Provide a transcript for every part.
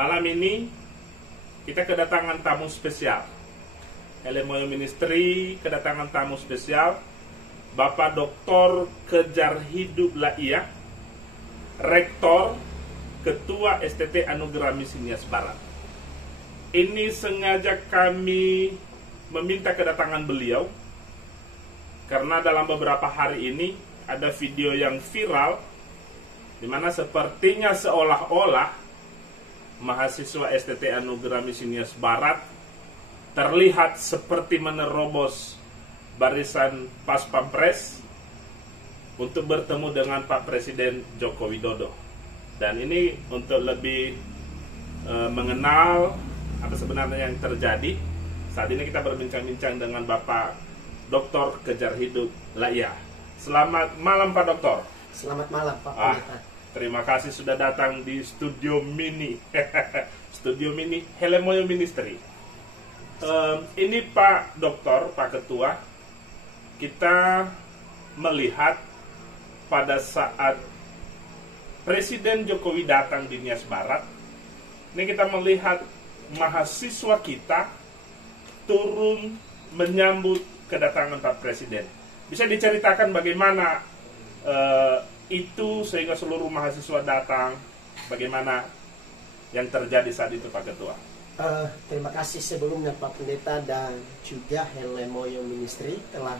Malam ini kita kedatangan tamu spesial. Hellomoyo Ministry kedatangan tamu spesial, Bapak Dr. Kejar Hidup Laia, Rektor, Ketua STT Anugerah Misi Nias Barat. Ini sengaja kami meminta kedatangan beliau karena dalam beberapa hari ini ada video yang viral di mana sepertinya seolah-olah mahasiswa STT Anugerah Misi Nias Barat terlihat seperti menerobos barisan Pas Pampres untuk bertemu dengan Pak Presiden Joko Widodo. Dan ini untuk lebih mengenal apa sebenarnya yang terjadi, saat ini kita berbincang-bincang dengan Bapak Dr. Kejar Hidup Laia. Selamat malam Pak Doktor. Selamat malam Pak Pendeta. Terima kasih sudah datang di studio mini studio mini Hellomoyo Ministry. Ini Pak Doktor, Pak Ketua, kita melihat pada saat Presiden Jokowi datang di Nias Barat, ini kita melihat mahasiswa kita turun menyambut kedatangan Pak Presiden. Bisa diceritakan bagaimana itu sehingga seluruh mahasiswa datang, bagaimana yang terjadi saat itu Pak Ketua? Terima kasih sebelumnya Pak Pendeta dan juga Hellomoyo Ministry telah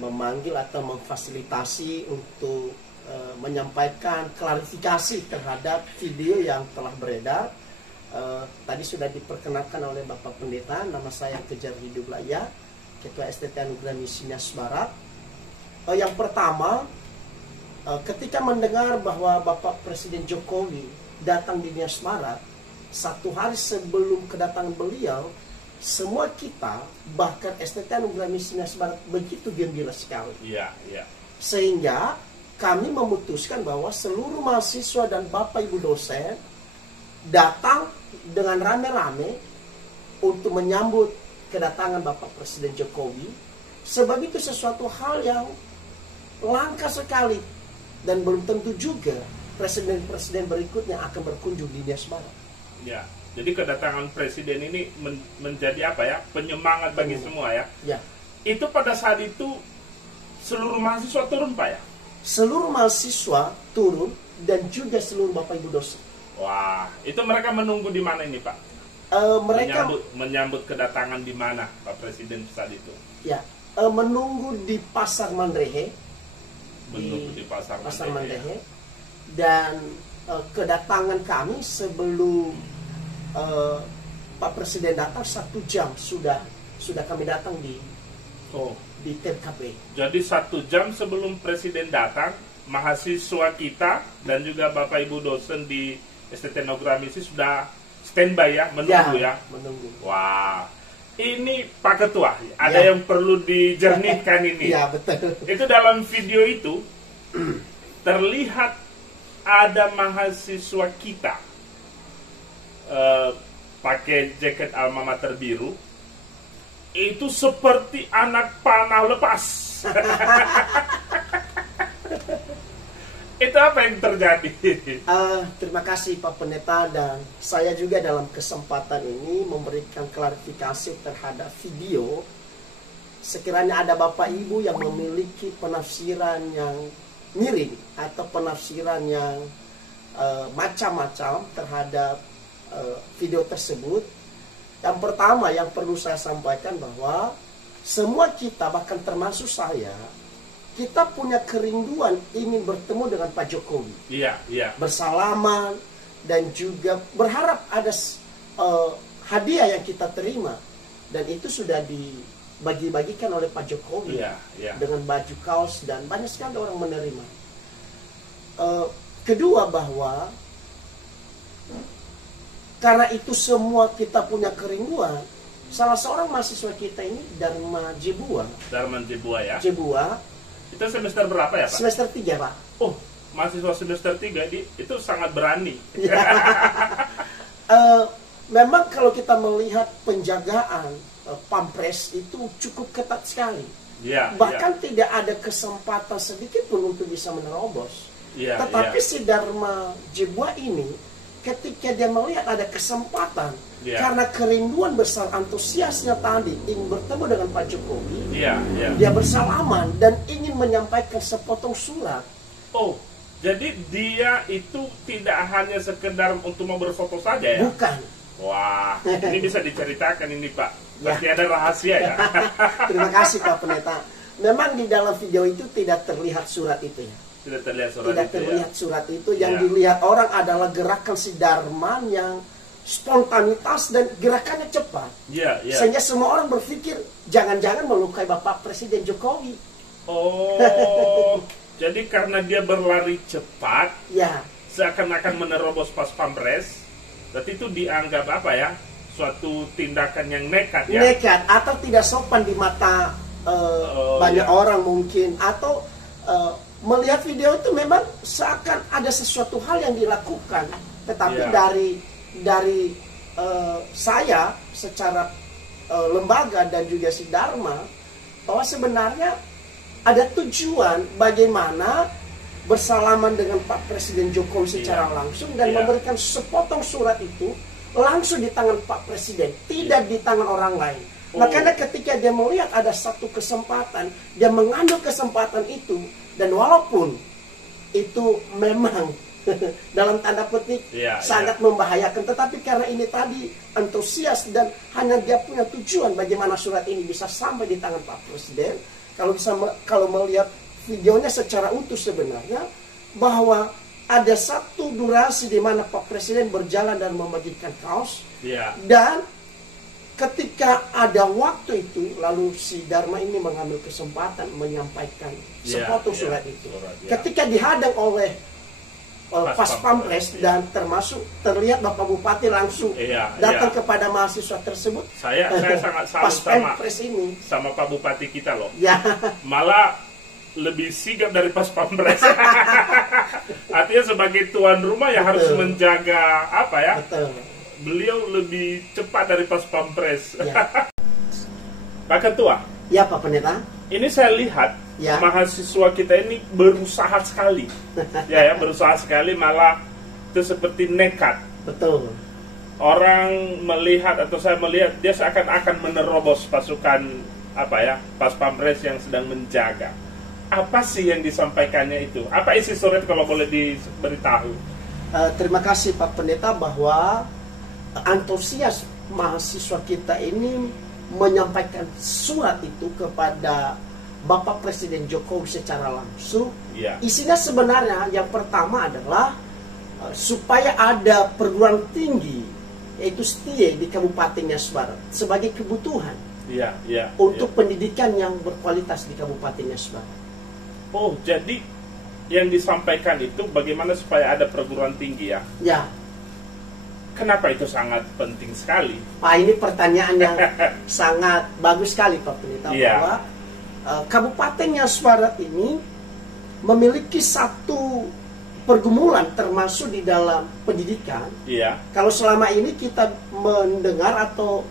memanggil atau memfasilitasi untuk menyampaikan klarifikasi terhadap video yang telah beredar. Tadi sudah diperkenalkan oleh Bapak Pendeta, nama saya Kejar Hidup Laia, Ketua STT Anugerah Misi Nias Barat. Yang pertama, ketika mendengar bahwa Bapak Presiden Jokowi datang di Nias Barat, satu hari sebelum kedatangan beliau, semua kita, bahkan STT Anugerah Misi Nias Barat begitu gembira sekali. Iya, iya. Sehingga kami memutuskan bahwa seluruh mahasiswa dan Bapak Ibu dosen datang dengan rame-rame untuk menyambut kedatangan Bapak Presiden Jokowi. Sebab itu sesuatu hal yang langka sekali dan belum tentu juga presiden-presiden berikutnya akan berkunjung di Nias Barat. Ya, jadi kedatangan presiden ini menjadi apa ya? Penyemangat bagi semua ya. Ya. Itu pada saat itu seluruh mahasiswa turun Pak ya? Seluruh mahasiswa turun dan juga seluruh Bapak Ibu dosen. Wah, itu mereka menunggu di mana ini Pak? Mereka menyambut kedatangan di mana Pak Presiden saat itu? Ya, menunggu di Pasar Mandrehe. Menunggu di Pasar Mandrehe. Ya. Dan kedatangan kami sebelum Pak Presiden datang 1 jam sudah kami datang di TKP. Jadi 1 jam sebelum Presiden datang, mahasiswa kita dan juga Bapak Ibu dosen di STT Anugerah Misi sudah standby ya, menunggu ya. Menunggu. Wah, ini Pak Ketua, ada yang perlu dijernihkan ini. Iya, betul. Itu dalam video itu terlihat ada mahasiswa kita pakai jaket alma mater biru, itu seperti anak panah lepas. Itu apa yang terjadi? Terima kasih Pak Pendeta, dan saya juga dalam kesempatan ini memberikan klarifikasi terhadap video. Sekiranya ada Bapak Ibu yang memiliki penafsiran yang miring atau penafsiran yang macam-macam terhadap video tersebut, yang pertama yang perlu saya sampaikan bahwa semua kita, bahkan termasuk saya, kita punya kerinduan ingin bertemu dengan Pak Jokowi. Iya, iya. Bersalaman dan juga berharap ada hadiah yang kita terima, dan itu sudah dibagi-bagikan oleh Pak Jokowi. Iya, iya. Dengan baju kaos dan banyak sekali orang menerima. Kedua, bahwa karena itu semua kita punya kerinduan, salah seorang mahasiswa kita ini, Darman Jebua ya. Jebua. Itu semester berapa ya Pak? Semester 3 Pak. Oh, mahasiswa semester 3 itu sangat berani. Memang kalau kita melihat penjagaan Pampres itu cukup ketat sekali. Bahkan tidak ada kesempatan sedikit pun untuk bisa menerobos. Tetapi si Dharma Jebua ini ketika dia melihat ada kesempatan, Ya. karena kerinduan besar antusiasnya tadi ingin bertemu dengan Pak Jokowi, dia bersalaman dan ingin menyampaikan sepotong surat. Oh, jadi dia itu tidak hanya sekedar untuk mau berfoto saja ya? Bukan. Wah, ini bisa diceritakan ini Pak. Ya. Pasti ada rahasia ya? Terima kasih Pak Pendeta. Memang di dalam video itu tidak terlihat surat itu ya. Tidak terlihat surat Tidak itu terlihat ya? surat itu. Yang Ya. dilihat orang adalah gerakan si Darman yang spontanitas dan gerakannya cepat. Iya, iya. Sehingga semua orang berpikir jangan-jangan melukai Bapak Presiden Jokowi. Oh, jadi karena dia berlari cepat, Ya, seakan-akan menerobos pas pampres, berarti itu dianggap apa ya? Suatu tindakan yang nekat ya? nekat atau tidak sopan di mata banyak ya. orang mungkin, atau melihat video itu memang seakan ada sesuatu hal yang dilakukan, tetapi Ya. dari saya secara lembaga dan juga si Dharma, bahwa sebenarnya ada tujuan bagaimana bersalaman dengan Pak Presiden Jokowi secara langsung dan Iya. memberikan sepotong surat itu langsung di tangan Pak Presiden, tidak di tangan orang lain. Oh. Makanya ketika dia melihat ada satu kesempatan, dia mengambil kesempatan itu, dan walaupun itu memang dalam tanda petik Iya, sangat membahayakan, tetapi karena ini tadi antusias dan hanya dia punya tujuan bagaimana surat ini bisa sampai di tangan Pak Presiden. Kalau melihat videonya secara utuh sebenarnya, bahwa ada satu durasi di mana Pak Presiden berjalan dan membagikan kaos, Iya. dan ketika ada waktu itu, lalu si Dharma ini mengambil kesempatan menyampaikan sepotong surat itu. Ketika dihadang oleh Pas Pampres, dan termasuk terlihat Bapak Bupati langsung datang kepada mahasiswa tersebut. Saya sangat salut Pas sama Pampres ini. sama Pak Bupati kita loh. Ya, Malah lebih sigap dari Pas Pampres. Artinya sebagai tuan rumah ya harus Betul. menjaga apa ya? betul. Beliau lebih cepat dari Pas Pampres. Ya, Pak Ketua, ya Pak Pendeta. ini saya lihat Ya. mahasiswa kita ini berusaha sekali. Ya, berusaha sekali, malah itu seperti nekat. Betul. Orang melihat atau saya melihat dia seakan-akan menerobos pasukan apa ya, Pas Pampres yang sedang menjaga. Apa sih yang disampaikannya itu? Apa isi surat kalau boleh diberitahu? Terima kasih Pak Pendeta, bahwa antusias mahasiswa kita ini menyampaikan surat itu kepada Bapak Presiden Jokowi secara langsung. Iya. Isinya sebenarnya yang pertama adalah supaya ada perguruan tinggi, yaitu STIE di Kabupaten Nias Barat sebagai kebutuhan Iya, iya. untuk pendidikan yang berkualitas di Kabupaten Nias Barat. Oh, jadi yang disampaikan itu bagaimana supaya ada perguruan tinggi ya? Ya, Kenapa itu sangat penting sekali? Pak, ini pertanyaan yang sangat bagus sekali Pak Pendeta, Iya. bahwa Kabupaten Nias Barat ini memiliki satu pergumulan termasuk di dalam pendidikan. Iya. Kalau selama ini kita mendengar atau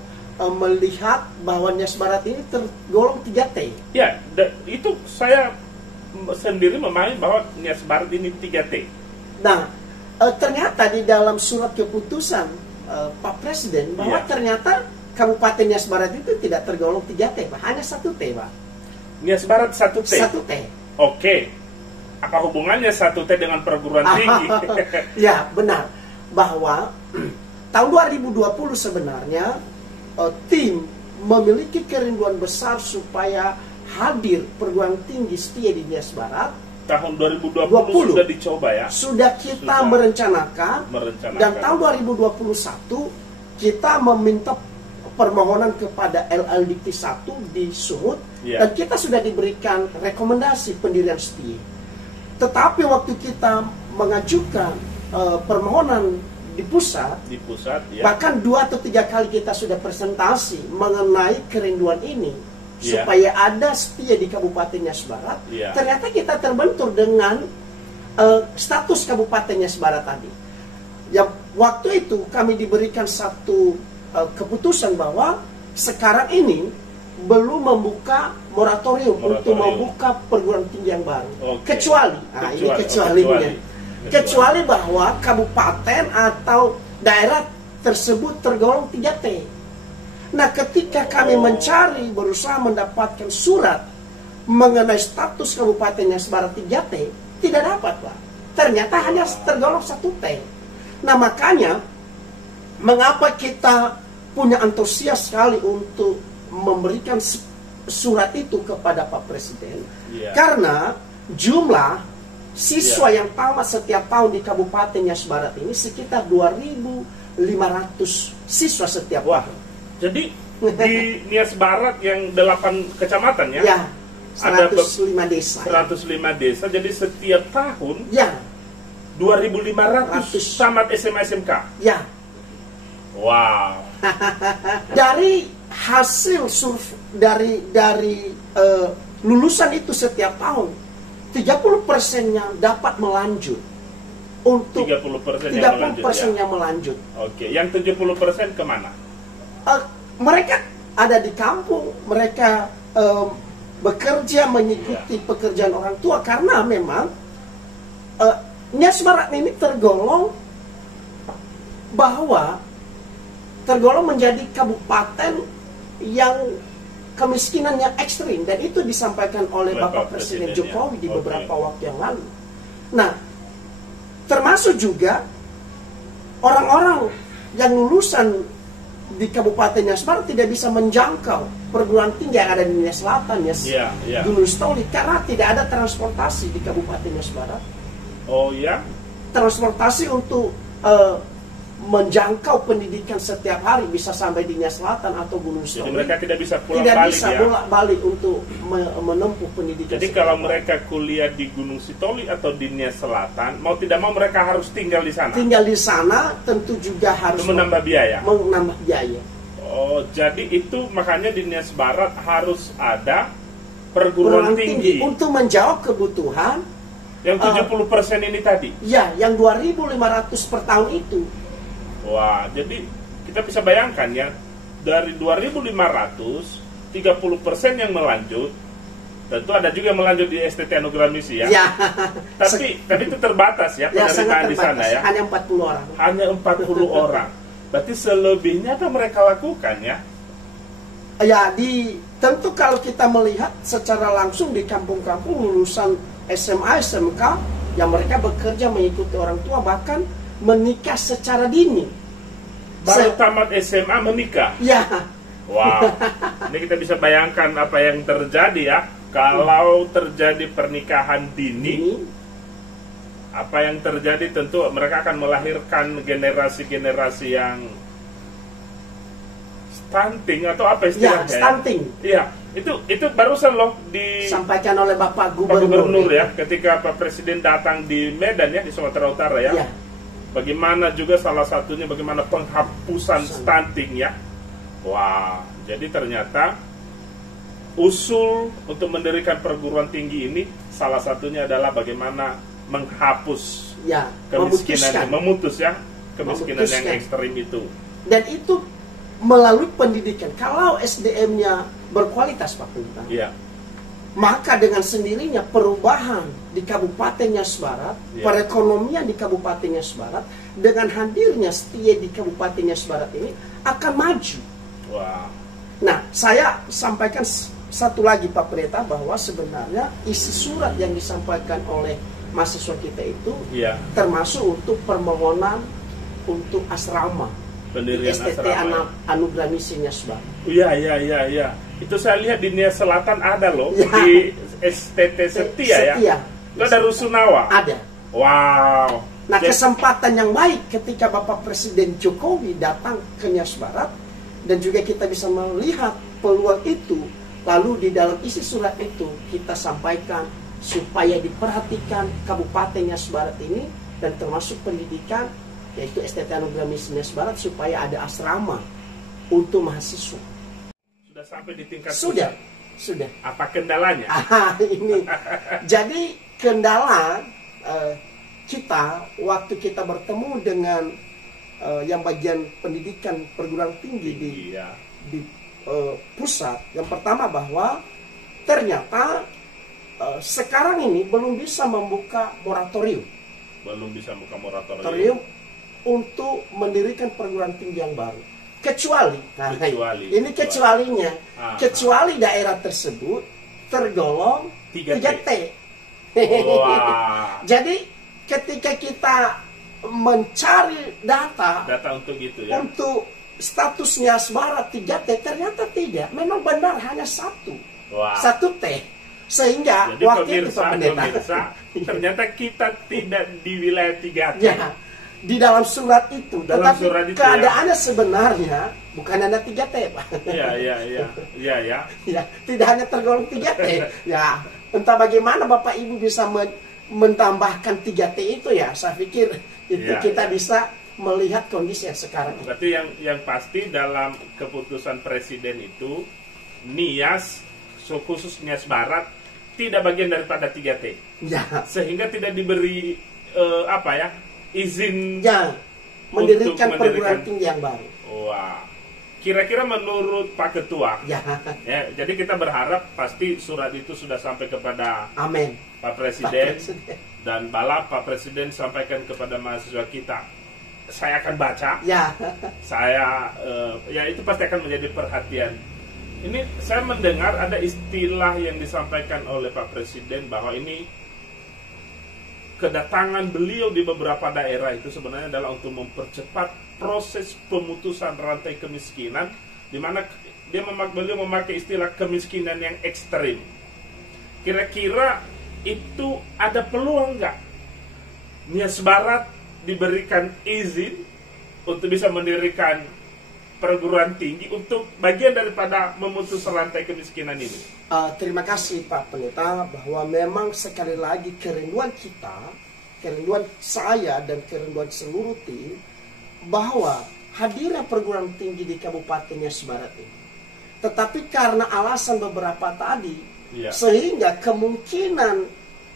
melihat bahwa Nias Barat ini tergolong 3T. Ya, itu saya sendiri memahami bahwa Nias Barat ini 3T. Nah, ternyata di dalam surat keputusan Pak Presiden, bahwa Iya. ternyata Kabupaten Nias Barat itu tidak tergolong 3T, Pak. Hanya 1T, Pak. Nias Barat 1T. 1T. Oke. Apa hubungannya 1T dengan perguruan tinggi? Ya, benar. Bahwa tahun 2020 sebenarnya tim memiliki kerinduan besar supaya hadir perguruan tinggi STIE di Nias Barat. Tahun 2020 sudah dicoba ya? Sudah kita Sudah. merencanakan. Dan tahun 2021 kita meminta permohonan kepada LLDT 1 di Sumut, dan kita sudah diberikan rekomendasi pendirian STIE. Tetapi waktu kita mengajukan permohonan di pusat, ya. bahkan 2 atau 3 kali kita sudah presentasi mengenai kerinduan ini, supaya ada STIE di Kabupaten Nias Barat. Ternyata kita terbentur dengan status Kabupaten Nias Barat tadi. Yang waktu itu kami diberikan satu keputusan bahwa sekarang ini belum membuka moratorium untuk membuka perguruan tinggi yang baru. Kecuali, ini kecualinya. kecuali bahwa kabupaten atau daerah tersebut tergolong 3T. Nah, ketika kami mencari, berusaha mendapatkan surat mengenai status Kabupaten Nias Barat 3T, tidak dapat, Pak. Ternyata hanya tergolong 1T. Nah, makanya mengapa kita punya antusias sekali untuk memberikan surat itu kepada Pak Presiden? Karena jumlah siswa yang tamat setiap tahun di Kabupaten Nias Barat ini sekitar 2.500 siswa setiap tahun. Jadi di Nias Barat yang 8 kecamatan ya? Ya, 105 ada desa. 105 desa, jadi setiap tahun Ya, 2.500 tamat SMA SMK. ya. Wow. Dari hasil dari lulusan itu setiap tahun 30%-nya dapat melanjut. Untuk 30% yang melanjut. Oke, yang 70% kemana? Mereka ada di kampung, mereka bekerja mengikuti pekerjaan orang tua, karena memang Nias Barat ini tergolong menjadi kabupaten yang kemiskinannya ekstrim, dan itu disampaikan oleh Bapak Presiden Jokowi di beberapa waktu yang lalu. Nah, termasuk juga orang-orang yang lulusan di Kabupaten Nias Barat tidak bisa menjangkau perguruan tinggi yang ada di Nias Selatan, Gunung Sitoli, karena tidak ada transportasi di Kabupaten Nias Barat. Oh ya? Transportasi untuk menjangkau pendidikan setiap hari bisa sampai di Nias Selatan atau Gunung Sitoli. Jadi mereka tidak bisa pulang tidak balik bisa bolak-balik untuk menempuh pendidikan. Jadi kalau mereka kuliah di Gunung Sitoli atau di Nias Selatan, mau tidak mau mereka harus tinggal di sana. Tinggal di sana tentu juga harus menambah biaya. Oh, jadi itu makanya di Nias Barat harus ada perguruan tinggi untuk menjawab kebutuhan yang 70% ini tadi. Ya, yang 2.500 per tahun itu. Wah, jadi kita bisa bayangkan ya, dari 2.500, 30% yang melanjut. Tentu ada juga yang melanjut di STT Anugerah Misi ya. Tapi itu terbatas ya penerimaan di sana ya. Hanya 40 orang. Hanya 40 orang. Berarti selebihnya apa mereka lakukan ya? Ya, tentu kalau kita melihat secara langsung di kampung-kampung lulusan SMA, SMK yang mereka bekerja mengikuti orang tua, bahkan menikah secara dini. Baru tamat SMA menikah? Ya. Wow. Ini kita bisa bayangkan apa yang terjadi ya. Kalau terjadi pernikahan dini, apa yang terjadi tentu mereka akan melahirkan generasi-generasi yang stunting atau apa istilahnya? Ya, stunting. Iya, itu barusan loh disampaikan oleh Bapak Gubernur ya, ketika Pak Presiden datang di Medan ya, di Sumatera Utara ya. Bagaimana juga salah satunya bagaimana penghapusan stunting ya. Wah, jadi ternyata usul untuk mendirikan perguruan tinggi ini salah satunya adalah bagaimana menghapus kemiskinan, memutus kemiskinan yang ekstrim itu. Dan itu melalui pendidikan. Kalau SDM-nya berkualitas, Pak Pinta, maka dengan sendirinya perubahan di Kabupaten Nias Barat, perekonomian di Kabupaten Nias Barat, dengan hadirnya Setia di Kabupaten Nias Barat ini akan maju. Wow. Nah, saya sampaikan satu lagi, Pak Pendeta, bahwa sebenarnya isi surat yang disampaikan oleh mahasiswa kita itu termasuk untuk permohonan untuk asrama pendirian STT Anugerah Misi Nias Barat. Iya. Itu saya lihat di Nias Selatan ada loh, di STT Setia ya. Itu ada Rusunawa. Ada. Wow. Nah, kesempatan yang baik ketika Bapak Presiden Jokowi datang ke Nias Barat, dan juga kita bisa melihat peluang itu, lalu di dalam isi surat itu kita sampaikan supaya diperhatikan Kabupaten Nias Barat ini, dan termasuk pendidikan, yaitu STT Anugerah Misi Nias Barat, supaya ada asrama untuk mahasiswa. Sudah sampai di tingkat sudah. Apa kendalanya? Ini jadi kendala kita waktu kita bertemu dengan yang bagian pendidikan perguruan tinggi di pusat. Yang pertama bahwa ternyata sekarang ini belum bisa membuka moratorium belum bisa buka moratorium moratorium untuk mendirikan perguruan tinggi yang baru. Kecuali, ini kecualinya, kecuali daerah tersebut tergolong 3T. Wah. Jadi ketika kita mencari data untuk gitu ya, untuk statusnya Asmara 3T, ternyata tidak. Memang benar hanya satu T. Sehingga jadi wakil ketua pendeta, ternyata kita tidak di wilayah 3T. Ya, di dalam surat itu, tetapi surat itu, keadaannya sebenarnya bukan hanya 3T, Pak. Iya. Ya, tidak hanya tergolong 3T. Ya, entah bagaimana Bapak Ibu bisa mentambahkan 3T itu ya. Saya pikir itu kita bisa melihat kondisi yang sekarang. Berarti yang pasti dalam keputusan presiden itu Nias, khusus Nias Barat tidak bagian daripada 3T. Ya. Sehingga tidak diberi izin mendirikan perguruan tinggi yang baru. Wah. Kira-kira menurut Pak Ketua, ya, jadi kita berharap pasti surat itu sudah sampai kepada Amin. Pak Presiden, dan balap Pak Presiden sampaikan kepada mahasiswa kita. Saya akan baca. Ya. Saya itu pasti akan menjadi perhatian. Ini saya mendengar ada istilah yang disampaikan oleh Pak Presiden bahwa ini kedatangan beliau di beberapa daerah itu sebenarnya adalah untuk mempercepat proses pemutusan rantai kemiskinan, di mana beliau memakai istilah kemiskinan yang ekstrim. Kira-kira itu ada peluang nggak Nias Barat diberikan izin untuk bisa mendirikan perguruan tinggi untuk bagian daripada memutus rantai kemiskinan ini? Terima kasih Pak Pendeta, bahwa memang sekali lagi kerinduan kita, kerinduan saya dan kerinduan seluruh tim, bahwa hadirnya perguruan tinggi di Kabupaten Nias Barat ini. Tetapi karena alasan beberapa tadi, sehingga kemungkinan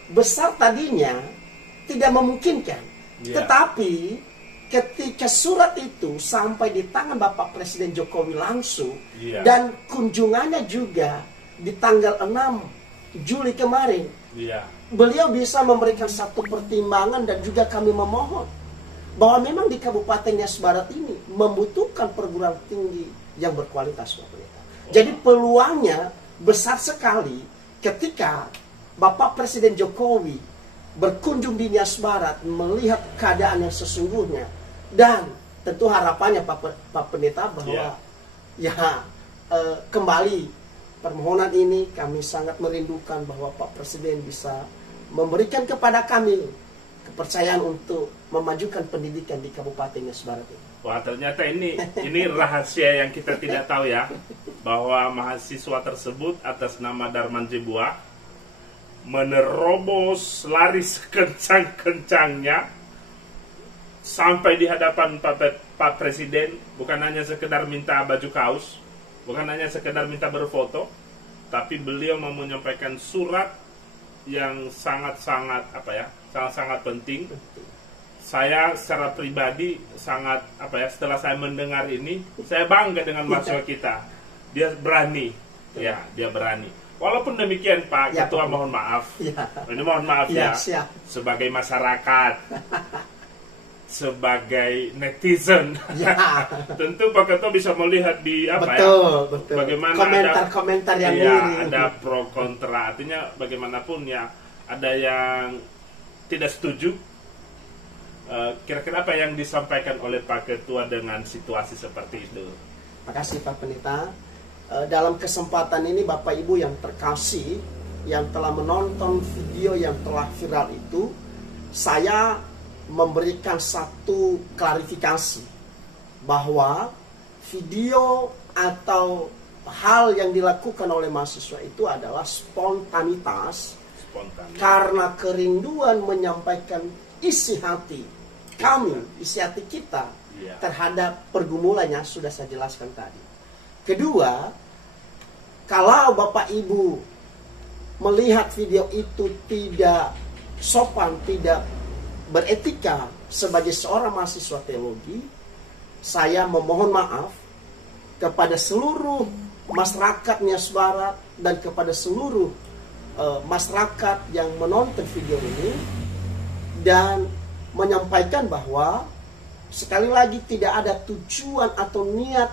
besar tadinya tidak memungkinkan. Tetapi ketika surat itu sampai di tangan Bapak Presiden Jokowi langsung, dan kunjungannya juga di tanggal 6 Juli kemarin, beliau bisa memberikan satu pertimbangan, dan juga kami memohon bahwa memang di Kabupaten Nias Barat ini membutuhkan perguruan tinggi yang berkualitas, Pak Pendeta. Jadi peluangnya besar sekali ketika Bapak Presiden Jokowi berkunjung di Nias Barat, melihat keadaan yang sesungguhnya, dan tentu harapannya Pak Pendeta bahwa kembali permohonan ini kami sangat merindukan bahwa Pak Presiden bisa memberikan kepada kami kepercayaan untuk memajukan pendidikan di Kabupaten Nias Barat ini. Wah, ternyata ini rahasia yang kita tidak tahu ya, bahwa mahasiswa tersebut atas nama Darman Jebua menerobos lari sekencang-kencangnya sampai di hadapan Pak Presiden, bukan hanya sekedar minta baju kaos, bukan hanya sekedar minta berfoto, tapi beliau mau menyampaikan surat yang sangat-sangat penting. Saya secara pribadi sangat setelah saya mendengar ini, saya bangga dengan mahasiswa kita. Dia berani. Walaupun demikian Pak Ketua, mohon maaf. Ini mohon maaf sebagai masyarakat, sebagai netizen. Tentu Pak Ketua bisa melihat di bagaimana komentar-komentar yang miring. Ada pro kontra, artinya bagaimanapun ada yang tidak setuju. Kira-kira apa yang disampaikan oleh Pak Ketua dengan situasi seperti itu? Terima kasih Pak Pendeta. Dalam kesempatan ini Bapak Ibu yang terkasih, yang telah menonton video yang telah viral itu, saya memberikan satu klarifikasi bahwa video atau hal yang dilakukan oleh mahasiswa itu adalah spontanitas. Karena kerinduan menyampaikan isi hati kami, isi hati kita terhadap pergumulan yang sudah saya jelaskan tadi. Kedua, kalau Bapak Ibu melihat video itu tidak sopan, tidak beretika sebagai seorang mahasiswa teologi, saya memohon maaf kepada seluruh masyarakat Nias Barat dan kepada seluruh masyarakat yang menonton video ini, dan menyampaikan bahwa sekali lagi tidak ada tujuan atau niat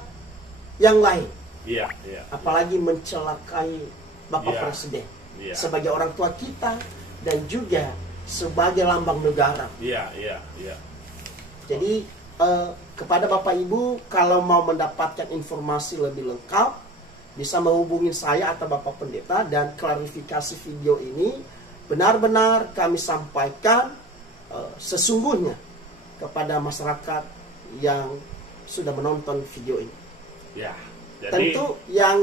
yang lain. Iya, iya. Apalagi mencelakai Bapak Iya. Presiden Iya. sebagai orang tua kita dan juga sebagai lambang negara. Iya, iya, iya. Jadi kepada Bapak Ibu, kalau mau mendapatkan informasi lebih lengkap, bisa menghubungi saya atau Bapak Pendeta, dan klarifikasi video ini benar-benar kami sampaikan sesungguhnya kepada masyarakat yang sudah menonton video ini. Ya, jadi Tentu yang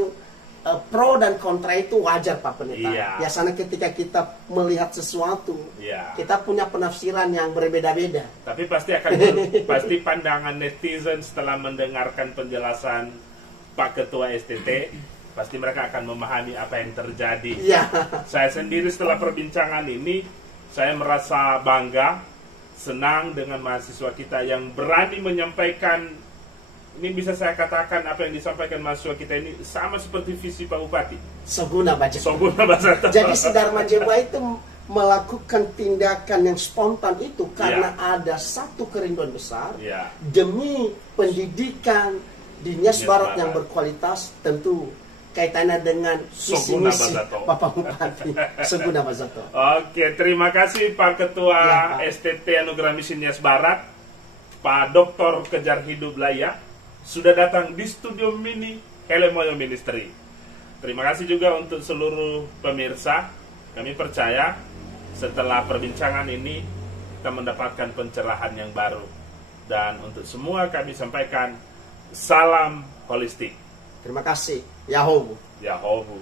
pro dan kontra itu wajar Pak Pendeta. Iya. Biasanya ketika kita melihat sesuatu, ya. kita punya penafsiran yang berbeda-beda. Tapi pasti pasti pandangan netizen setelah mendengarkan penjelasan Pak Ketua STT, pasti mereka akan memahami apa yang terjadi. Iya. Saya sendiri setelah perbincangan ini, saya merasa bangga, senang dengan mahasiswa kita yang berani menyampaikan. Ini bisa saya katakan apa yang disampaikan mahasiswa kita ini sama seperti visi Pak Bupati. Soguna Baja. Soguna Baja. Jadi si Dharma Jebua itu melakukan tindakan yang spontan itu karena ada satu kerinduan besar Ya. demi pendidikan di Nias Barat yang Barat. berkualitas, tentu kaitannya dengan visi Soguna misi Bazato. Bapak Bupati Soguna Bazato. Oke, terima kasih Pak Ketua Ya, Pak. STT Anugerah Misi Nias Barat, Pak Dr. Kejar Hidup Laya, sudah datang di studio mini Helemoyo Ministry. Terima kasih juga untuk seluruh pemirsa. Kami percaya setelah perbincangan ini kita mendapatkan pencerahan yang baru. Dan untuk semua kami sampaikan salam holistik. Terima kasih. Yahoo. Yahobu.